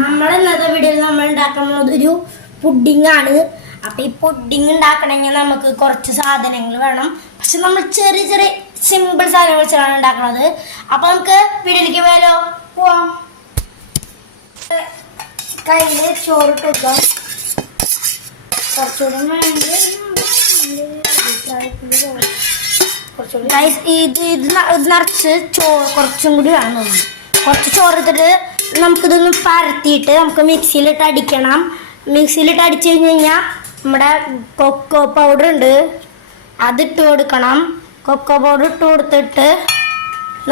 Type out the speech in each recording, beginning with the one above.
നമ്മൾ ഇന്നത്തെ വീഡിയോയിൽ നമ്മൾ ഉണ്ടാക്കാൻ പോകുന്നത് ഒരു പുഡിംഗ് ആണ്. അപ്പൊ ഈ പുഡിംഗ് ഉണ്ടാക്കണമെങ്കിൽ നമുക്ക് കുറച്ച് സാധനങ്ങൾ വേണം. പക്ഷെ നമ്മൾ ചെറിയ ചെറിയ സിമ്പിൾ സാധനങ്ങൾ വെച്ചാണ് ഉണ്ടാക്കുന്നത്. അപ്പൊ നമുക്ക് വീഡിയോയിലേക്ക് പോയാലോ? പോവാം. കയ്യില് ചോറിട്ട് വെക്കാം. കുറച്ചുകൂടി ഇത് നിറച്ച് കുറച്ചും കൂടി വേണം. കുറച്ച് ചോറ് എടുത്തിട്ട് നമുക്കിതൊന്ന് പരത്തിയിട്ട് നമുക്ക് മിക്സിയിലിട്ട് അടിക്കണം. മിക്സിയിലിട്ട് അടിച്ചു കഴിഞ്ഞാൽ നമ്മുടെ കൊക്കോ പൗഡർ ഉണ്ട്, അതിട്ട് കൊടുക്കണം. കൊക്കോ പൗഡർ ഇട്ട് കൊടുത്തിട്ട്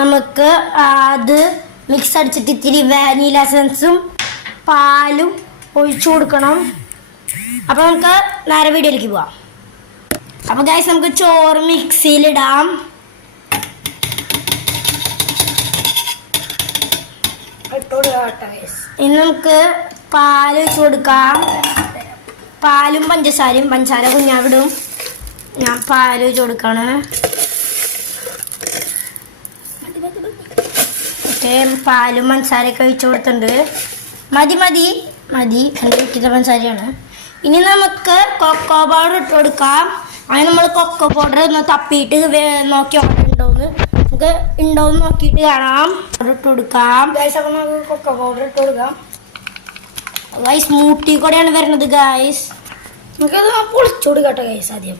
നമുക്ക് അത് മിക്സ് അടിച്ചിട്ട് ഇത്തിരി വാനില എസൻസും പാലും ഒഴിച്ചു കൊടുക്കണം. അപ്പോൾ നമുക്ക് നേരെ വീഡിയോയിലേക്ക് പോവാം. അപ്പോൾ ഗൈസ് നമുക്ക് ചോറ് മിക്സിയിലിടാം. ഇനി നമുക്ക് പാല് ഒഴിച്ച് കൊടുക്കാം. പാലും പഞ്ചസാരയും. പഞ്ചസാര കുഞ്ഞാവിടും. ഞാൻ പാല് ഒഴിച്ച് കൊടുക്കാണ്. പാലും പഞ്ചസാരയൊക്കെ ഒഴിച്ച് കൊടുത്തിട്ടുണ്ട്. മതി മതി മതി എൻ്റെ വീട്ടിലെ പഞ്ചസാരയാണ്. ഇനി നമുക്ക് കൊക്കോ പൗഡർ ഇട്ട് കൊടുക്കാം. അങ്ങനെ നമ്മൾ കൊക്കോ പൗഡർ ഒന്ന് തപ്പിയിട്ട് നോക്കി ഉണ്ടോന്ന് നമുക്ക് ഉണ്ടോന്ന് നോക്കിയിട്ട് കാണാം. ഇട്ട് കൊടുക്കാം. കൊക്കോ പൗഡർ ഇട്ട് കൊടുക്കാം. ഗൈസ് മൂട്ടി കൂടെയാണ് വരുന്നത്. ഗൈസ് നമുക്കത് പൊളിച്ചു കൊടുക്കട്ടെ ഗൈസ്. ആദ്യം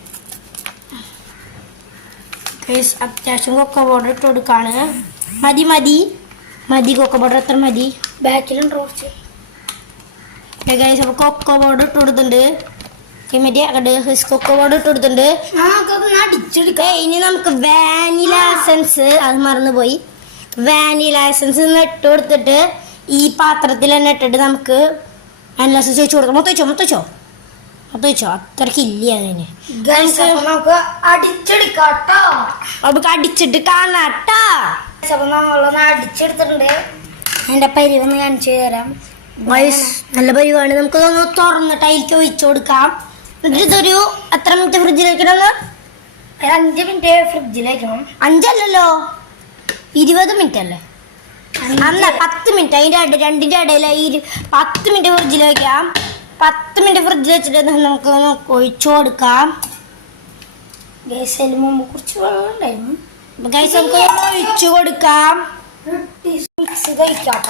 ഗൈസ് അത്യാവശ്യം കൊക്കോ പൗഡർ ഇട്ട് കൊടുക്കാണ്. മതി മതി മതി കൊക്കോ പൗഡർ എത്ര മതി? ബാക്കിലുണ്ട് കുറച്ച്. ഗൈസ് അപ്പോൾ കൊക്കോ പൗഡർ ഇട്ട് കൊടുത്തിട്ടുണ്ട്. കൊക്കോ പൗഡർ ഇട്ട് കൊടുത്തിട്ടുണ്ട്. ഇനി നമുക്ക് വാനില എസൻസ്, അത് മറന്നുപോയി, വാനില എസൻസ് ഇട്ട് കൊടുത്തിട്ട് ഈ പാത്രത്തിൽ തന്നെ ഇട്ടിട്ട് നമുക്ക് വാനില എസൻസ് വെച്ച് കൊടുക്കാം. മൊത്തം വെച്ചോ അത്രയ്ക്ക് ഇല്ല അതിന്. നമുക്ക് അടിച്ചിട്ട് കാണാട്ടോ. നമ്മളൊന്ന് അടിച്ചെടുത്തിട്ടുണ്ട്. അതിൻ്റെ പരിവൊന്ന് കാണിച്ചു തരാം. നല്ല പരിവാണ്. നമുക്കതൊന്ന് തുറന്നിട്ട് അതിലേക്ക് ഒഴിച്ചു കൊടുക്കാം. എന്നിട്ട് ഇതൊരു എത്ര മിനിറ്റ് ഫ്രിഡ്ജിൽ വെക്കണം? 5 മിനിറ്റ് ഫ്രിഡ്ജിൽ വെക്കണം. 5 അല്ലല്ലോ, 20 മിനിറ്റ് അല്ലേ? അല്ല 10 മിനിറ്റ്. അതിൻ്റെ രണ്ടിൻ്റെ ഇടയിൽ 10 മിനിറ്റ് ഫ്രിഡ്ജിൽ വെക്കാം. 10 മിനിറ്റ് ഫ്രിഡ്ജിൽ വെച്ചിട്ട് നമുക്ക് ഒഴിച്ചു കൊടുക്കാം. ഗ്യാസിൽ മുമ്പ് കുറച്ച് വെള്ളം ഉണ്ടായിരുന്നു. ഗൈസ് നമുക്ക് ഒഴിച്ചു കൊടുക്കാം. മിക്സ് കഴിക്കാം.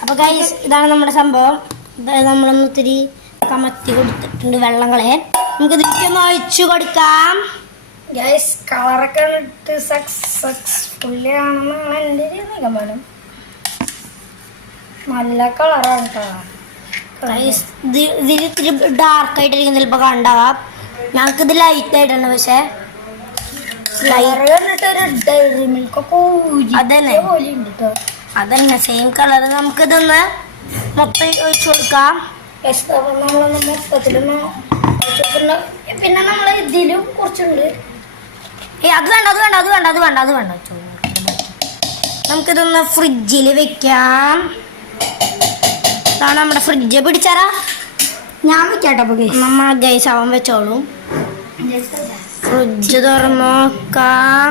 അപ്പോൾ ഗൈസ് ഇതാണ് നമ്മുടെ സംഭവം. നമ്മളൊന്ന് ഇത്തിരി കമത്തി കൊടുത്തിട്ടുണ്ട് വെള്ളം കളയാൻ. നമുക്ക് ഇതിലേക്കൊന്ന് ഒഴിച്ചു കൊടുക്കാം. ഗൈസ് കളറൊക്കെ ഇട്ട് സക്സസ്ഫുള്ളി ആണെന്നാണ് എൻ്റെ ഒരു നിഗമനം. നല്ല കളറാണ് കേട്ടോ. ഗൈസ് ഇതിൽ ഇത്തിരി ഡാർക്കായിട്ടിരിക്കും ചിലപ്പോൾ കണ്ടാവാം. ഞങ്ങൾക്കിത് ലൈറ്റായിട്ടാണ്. പക്ഷേ അതന്നെ സെയിം കളർ. നമുക്കിതൊന്ന് മൊത്തം ഒഴിച്ചു കൊടുക്കാം. നമ്മളൊന്ന് മൊത്തത്തിലൊന്ന് പിന്നെ നമ്മൾ ഇതിലും കുറച്ചുണ്ട്. അത് വേണ്ട. നമുക്കിതൊന്ന് ഫ്രിഡ്ജിൽ വെക്കാം. ഇതാണ് നമ്മുടെ ഫ്രിഡ്ജ്. പിടിച്ചാറാ ഞാൻ വെക്കാട്ടോ. നമ്മ ഗൈസ് അവൻ വെച്ചോളും. ഫ്രിഡ്ജ് തുറന്ന് നോക്കാം.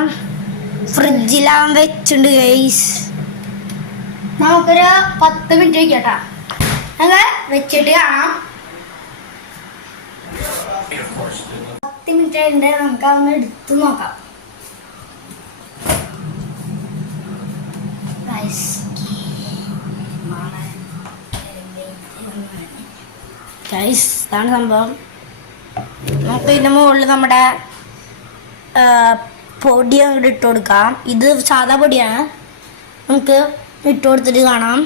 ഫ്രിഡ്ജിലാവൻ വെച്ചിട്ടുണ്ട് ഗൈസ്. നമുക്കൊരു 10 മിനിറ്റ് വയ്ക്കട്ടാ. അങ്ങനെ വെച്ചിട്ട് കാണാം. 10 മിനിറ്റ് ആയിട്ട് നമുക്ക് അതൊന്ന് എടുത്ത് നോക്കാം. ഗൈസ് ഇതാണ് സംഭവം. നമുക്ക് ഇതിൻ്റെ മുകളിൽ നമ്മുടെ പൊടി അങ്ങോട്ട് ഇട്ട് കൊടുക്കാം. ഇത് സാധാ പൊടിയാണ്. നമുക്ക് ഇട്ട് കൊടുത്തിട്ട് കാണാം.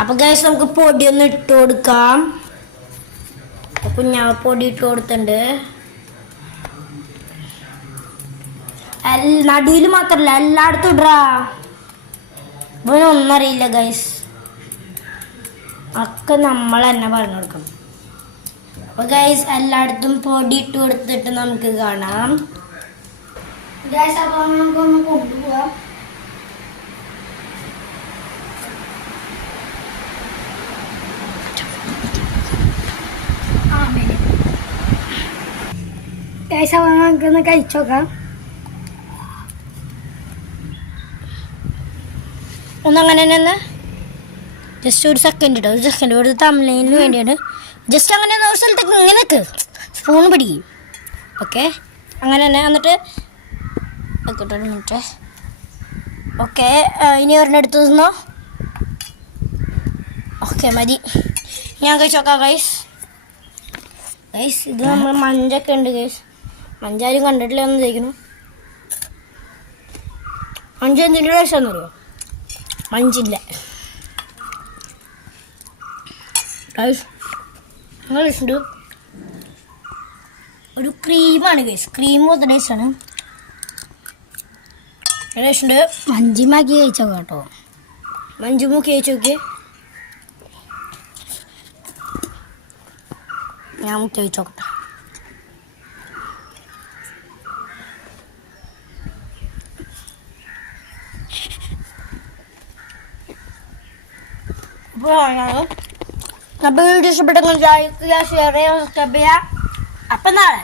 അപ്പോൾ ഗൈസ് നമുക്ക് പൊടി ഒന്ന് ഇട്ട് കൊടുക്കാം. കുഞ്ഞാവ പൊടി ഇട്ട് കൊടുത്തിട്ടുണ്ട്. നടുവിൽ മാത്രമല്ല എല്ലായിടത്തും ഇടാ. ഇവനൊന്നും അറിയില്ല ഗൈസ്. ഒക്കെ നമ്മൾ തന്നെ പറഞ്ഞു കൊടുക്കണം. അപ്പോൾ ഗൈസ് എല്ലായിടത്തും പൊടി ഇട്ട് കൊടുത്തിട്ട് നമുക്ക് കാണാം. ഗൈസ് അപ്പോൾ നമുക്കൊന്ന് കൊണ്ടുപോകാം. ഗൈസ് അപ്പോൾ നമുക്കൊന്ന് കഴിച്ചു നോക്കാം. ഒന്നങ്ങനെ തന്നെ ജസ്റ്റ് ഒരു സെക്കൻഡ് ഇട്ടോ, ഒരു സെക്കൻഡ്. ഒരു തമിഴിന് വേണ്ടിയാണ്. ജസ്റ്റ് അങ്ങനെ ഒരു സ്ഥലത്തേക്ക് ഇങ്ങനെ നിൽക്ക്, സ്പൂൺ പിടിക്കും. ഓക്കെ, അങ്ങനെ തന്നെ. എന്നിട്ട് ആയിക്കോട്ടെ, ഒരു മിനിറ്റ്. ഓക്കെ, ഇനി ഒരെണ്ണം എടുത്തു തന്നോ. ഓക്കെ, മതി. ഞാൻ കഴിച്ച് നോക്കാം ഗൈസ്. ഗൈസ്, ഇത് നമ്മൾ മഞ്ചൊക്കെ ഉണ്ട് ഗൈസ്. മഞ്ചാരും കണ്ടിട്ടില്ല എന്ന് ചോദിക്കുന്നു. മഞ്ച് എന്തിൻ്റെ ടേസ്റ്റ് അറിയോ? മഞ്ചില്ല ഗൈസ്. നിങ്ങൾ ടേസ്റ്റ് ഒരു ക്രീമാണ് ഗൈസ്. ക്രീം പോലത്തെ ടേസ്റ്റാണ്. ടേസ്റ്റ് മഞ്ചിമാക്കി കഴിച്ചോ കേട്ടോ. മഞ്ചുമൂക്കി കഴിച്ചു നോക്കി. ഞാൻ മുട്ടി കഴിച്ചോക്കട്ടെ. അപ്പോൾ വീഡിയോ ഇഷ്ടപ്പെട്ടെങ്കിൽ ലൈക്ക് ചെയ്യുക, ഷെയർ ചെയ്യുക, സബ്സ്ക്രൈബ് ചെയ്യുക. അപ്പം നാളെ